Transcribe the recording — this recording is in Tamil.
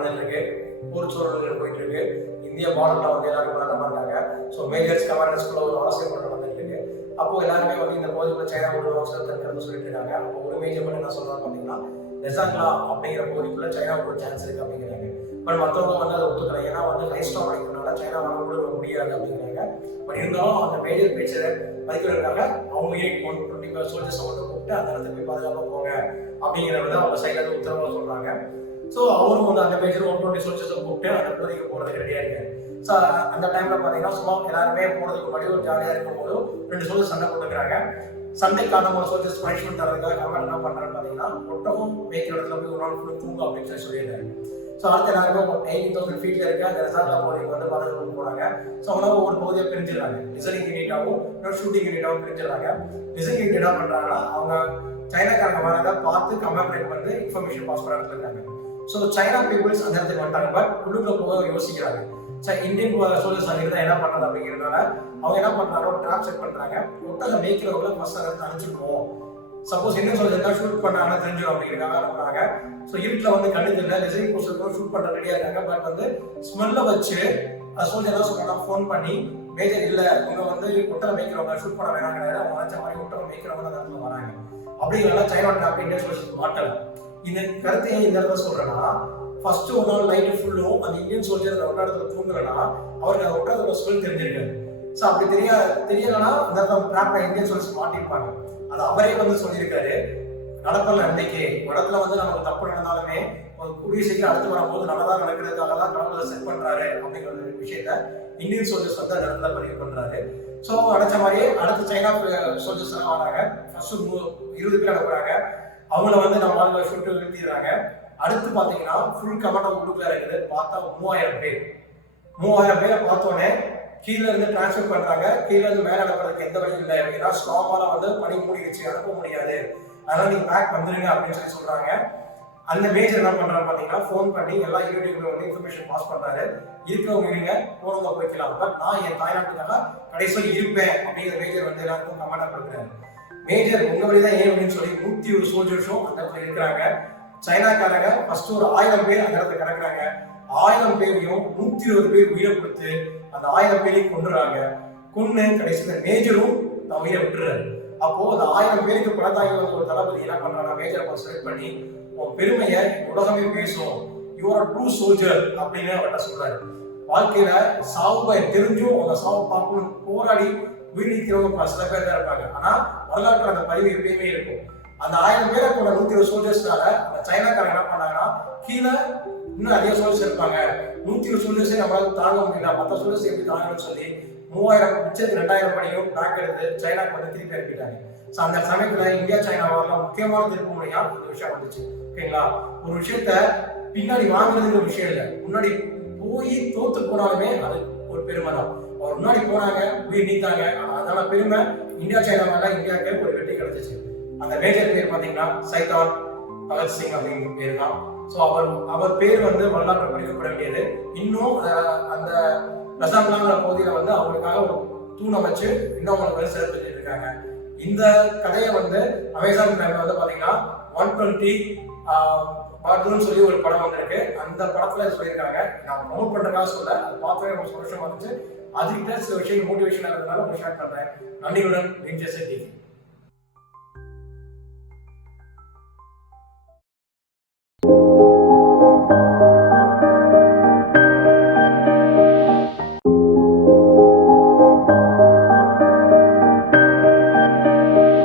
நடந்துட்டு இருக்கு. போர் சூழல்கள் போயிட்டு இருக்கு. இந்திய பார்டர்ல வந்து எல்லாரும் பதட்டமா இருக்காங்க. ஸோ மேஜர்ஸ் கமாண்டர்ஸ்குள்ள ஒரு ஆலோசனை கூட நடந்துட்டு இருக்கு. அப்போ எல்லாருமே வந்து இந்த பகுதிக்குள்ள சைனா உள்ள அவசரத்தை சொல்லிட்டு இருக்காங்க. அப்போ ஒரு மேஜர் மட்டும் என்ன சொல்றாங்க பார்த்தீங்கன்னா, லெசாங்லா அப்படிங்கிற பகுதிக்குள்ள சைனா ஒரு சான்ஸ் இருக்கு அப்படிங்கிறாங்க. பட் மற்றவங்க வந்து அதை ஒத்துக்கல. ஏன்னா வந்து ஹைஸ்டாப் அப்படிங்கிறதுனால சைனா வந்து முடியாது அப்படிங்கிறாங்க. பட் இருந்தாலும் அந்த மேஜர் பேச்சை மதிக்கிறதுக்காக அவங்க 125 சோல்ஜர்ஸை மட்டும் கூப்பிட்டு அந்த இடத்துக்கு போய் பாதுகாப்பாக போங்க அப்படிங்கிறத அவங்க சைடில் உத்தரவாக சொல்றாங்க. ஸோ அவரும் வந்து அந்த மேஜர் 120 சோல்ஜர்ஸை கூப்பிட்டு அந்த பகுதிக்கு போகிறதுக்கு ரெடியாக இருக்காரு. ஸோ அந்த டைம்ல பார்த்தீங்கன்னா சும்மா எல்லாருமே போகிறதுக்கு முன்னாடி ஒரு ஜாலியாக இருக்கும்போது 2 சோல்ஜர்ஸ் சண்டை போட்டுக்கிறாங்க. சண்டை காரணமான சோல்ஜர்ஸ் பனிஷ்மெண்ட் தரதுக்காக கமெண்ட் என்ன பண்ணுறான்னு பார்த்தீங்கன்னா, ஒட்டகம் மேய்க்கிற இடத்துல போய் ஒரு நாள் ஃபுல்லாக தூங்கும் அப்படின்னு சொல்லியிருக்காரு. ஸோ அடுத்த எல்லாருமே 80,000 ஃபீட்ல இருக்க அந்த ரெசார்ட்ல போகிறதுக்கு வந்து பாதுகாப்பு போகிறாங்க. ஸோ அவங்க ஒவ்வொரு பகுதியை பிரிஞ்சிடறாங்க. லிசனிங் யூனிட்டாகவும் ஷூட்டிங் யூனிட்டாகவும் பிரிஞ்சிடறாங்க. லிசனிங் யூனிட் என்ன பண்ணுறாங்கன்னா, அவங்க சைனாக்காரங்க வரதை பார்த்து கமெண்ட் வந்து இன்ஃபர்மேஷன் பாஸ் பண்ண இருக்காங்க. ஸோ சைனா பீப்புள்ஸ் அந்த இடத்துக்கு வந்துட்டாங்க. பட் உள்ளுக்குள்ள போக யோசிக்கிறாங்க. இந்தியன் சோல்ஜர்ஸ் அங்கிருந்தா என்ன பண்றது அப்படிங்கிறதுனால அவங்க என்ன பண்றாங்க, ஒரு ட்ராப் செட் பண்றாங்க. ஒட்டகம் மேய்க்கிறவங்களை ஃபர்ஸ்ட் அதை அனுப்பிச்சிடுவோம். சப்போஸ் இந்தியன் சோல்ஜர் தான் ஷூட் பண்ணாங்கன்னா தெரிஞ்சிடும் அப்படிங்கிறதுக்காக அனுப்புறாங்க. ஸோ இருட்டில் வந்து கண்ணுக்கு இல்லை, லிசனிங் போஸ்டர் ஷூட் பண்ண ரெடியா இருக்காங்க. பட் வந்து ஸ்மெல்ல வச்சு சோல்ஜர் தான் சொல்றாங்க, ஃபோன் பண்ணி மேஜர் இல்லை இவங்க வந்து ஒட்டகம் மேய்க்கிறவங்க ஷூட் பண்ண வேணாங்கிறாரு. அவங்க நினைச்ச மாதிரி ஒட்டகம் மேய்க்கிறவங்க அந்த இடத்துல வராங்க. அப்படிங்கிறனால சைனா அப்படி இந்தியன் சோல்ஜர்ஸ் மாட்டல. இந்த கருத்தை இந்த இடத்துல சொல்றேன்னா, ஃபர்ஸ்ட் ஒரு நாள் நைட்டு ஃபுல்லும் அந்த இந்தியன் சோல்ஜர் அந்த ஒட்டகத்துல தூங்குறனா அவருக்கு அந்த ஒட்டகத்தோட ஸ்மெல் தெரிஞ்சிருக்காரு. ஸோ அப்படி தெரியலன்னா அந்த ட்ராப்ல இந்தியன் சோல்ஜர்ஸ் மாட்டிருப்பாங்க. அது அவரே வந்து சொல்லியிருக்காரு, நடப்பல அன்னைக்கு இடத்துல வந்து நமக்கு தப்பு நடந்தாலுமே கூடிய சீக்கிரம் அடுத்து வரும்போது நல்லதா நடக்கிறதுக்காக தான் கடவுளை செட் பண்றாரு அப்படிங்கிற ஒரு விஷயத்த இந்தியன் சோல்ஜர்ஸ் வந்து அந்த இடத்துல பதிவு பண்றாரு. ஸோ அடைச்ச மாதிரியே அடுத்து சைனா சோல்ஜர்ஸ் எல்லாம் வராங்க. ஃபர்ஸ்ட் 20 பேர் அனுப்புறாங்க. அவங்கள வந்து நம்ம ஆளுங்களை சுட்டு நிறுத்திடுறாங்க. அடுத்து பாத்தீங்கன்னா ஃபுல் கமாண்ட் உள்ளுக்குள்ள இருக்குது. பார்த்தா 3000 பேர். 3000 பேரை பார்த்தோன்னே கீழே இருந்து டிரான்ஸ்ஃபர் பண்றாங்க. கீழே இருந்து மேலே அனுப்புறதுக்கு எந்த வழியும் இல்லை. ஏன்னா ஸ்டாமால வந்து பணி மூடிடுச்சு, அனுப்ப முடியாது, அதனால நீங்க பேக் வந்துருங்க அப்படின்னு சொல்லி சொல்றாங்க. அந்த மேஜர் என்ன பண்றாரு பாத்தீங்கன்னா, ஃபோன் பண்ணி எல்லா யூனிட்டுக்கும் வந்து இன்ஃபர்மேஷன் பாஸ் பண்றாரு. இருக்கிறவங்க இருங்க, போறவங்க போய்க்கலாம், பட் நான் என் தாய்நாட்டுக்காக கடைசி இருப்பேன் அப்படிங்கிற மேஜர் வந்து எல்லாருக்கும் கமாண்டா கொடுக்குறாரு. மேஜர் உங்க வழிதான் ஏன் அப்படின்னு சொல்லி 101 சோல்ஜர்ஸும் அந்த இடத்துல இருக்கிறாங்க. சைனாக்காரங்க ஃபர்ஸ்ட் ஒரு 1000 பேர் அந்த இடத்துல கிடக்குறாங்க. 1000 பேரையும் 120 பேர் உயிரை கொடுத்து அந்த 1000 பேரையும் கொண்டுறாங்க. கொண்டு கடைசியில மேஜரும் தான் உயிரை விட்டுறாரு. அப்போ அந்த 1000 பேருக்கு பணத்தாங்க ஒரு தளபதி என்ன பண்றாங்க, மேஜரை செலக்ட் பண்ணி உன் பெருமையை உலகமே பேசும், யூ ஆர் ட்ரூ சோல்ஜர் அப்படின்னு அவர்கிட்ட சொல்றாரு. வாழ்க்கையில சாவை தெரிஞ்சும் அந்த சாவை பார்க்கணும் போராடி உயிர் நீக்கிறவங்க சில பேர் தான் இருப்பாங்க. ஆனா வரலாற்று அந்த பதிவு எப்பயுமே இருக்கும். அந்த 1000 பேரை கொண்ட 120 சோல்ஜர்ஸ்னால அந்த சைனாக்காரங்க என்ன பண்ணாங்கன்னா, கீழே இன்னும் அதிக சோல்ஜர்ஸ் இருப்பாங்க, 120 சோல்ஜர்ஸே நம்மளால தாங்க முடியல, மற்ற சோல்ஜர்ஸ் எப்படி தாங்கன்னு சொல்லி 3000 மிச்சத்துக்கு 2000 பணியும் பேக் எடுத்து சைனாக்கு வந்து திருப்பி அனுப்பிட்டாங்க. ஸோ அந்த சமயத்துல இந்தியா சைனா வரலாம் முக்கியமான திருப்பு முறையா இந்த விஷயம் வந்துச்சு. ஓகேங்களா, ஒரு விஷயத்த பின்னாடி வாங்குறதுங்கிற விஷயம் இல்லை, முன்னாடி போய் தோத்து போனாலுமே அது ஒரு பெருமை தான். அவர் முன்னாடி போனாங்க, உயிர் நீத்தாங்க, அதனால பெருமை இந்தியா சைனா மேல இந்தியாவுக்கு ஒரு வெற்றி கிடைச்சிச்சு. அந்த மேஜர் பேர் பாத்தீங்கன்னா சைதான் பகத்சிங் அப்படிங்கிற பேர் தான். ஸோ அவர் பேர் வந்து வரலாற்று படிக்கப்பட வேண்டியது. இன்னும் அந்த லசாங்லாங்கிற பகுதியில வந்து அவங்களுக்காக ஒரு தூணை வச்சு இன்னும் அவங்களுக்கு வந்து சிறப்பிச்சுட்டு இருக்காங்க. இந்த கதையை வந்து அமேசான் பிரைம்ல வந்து பாத்தீங்கன்னா 120 பார்ட்னு சொல்லி ஒரு படம் வந்திருக்கு. அந்த படத்துல சொல்லியிருக்காங்க. நான் ப்ரமோட் பண்றதுக்காக சொல்ல, அது பார்க்கவே ரொம்ப சந்தோஷமா இருந்துச்சு. அதுக்கிட்ட சில விஷயம் மோட்டிவேஷனா இருக்கிறதுனால உங்களுக்கு ஷேர் பண்றேன். நன்றியுடன் டிவி.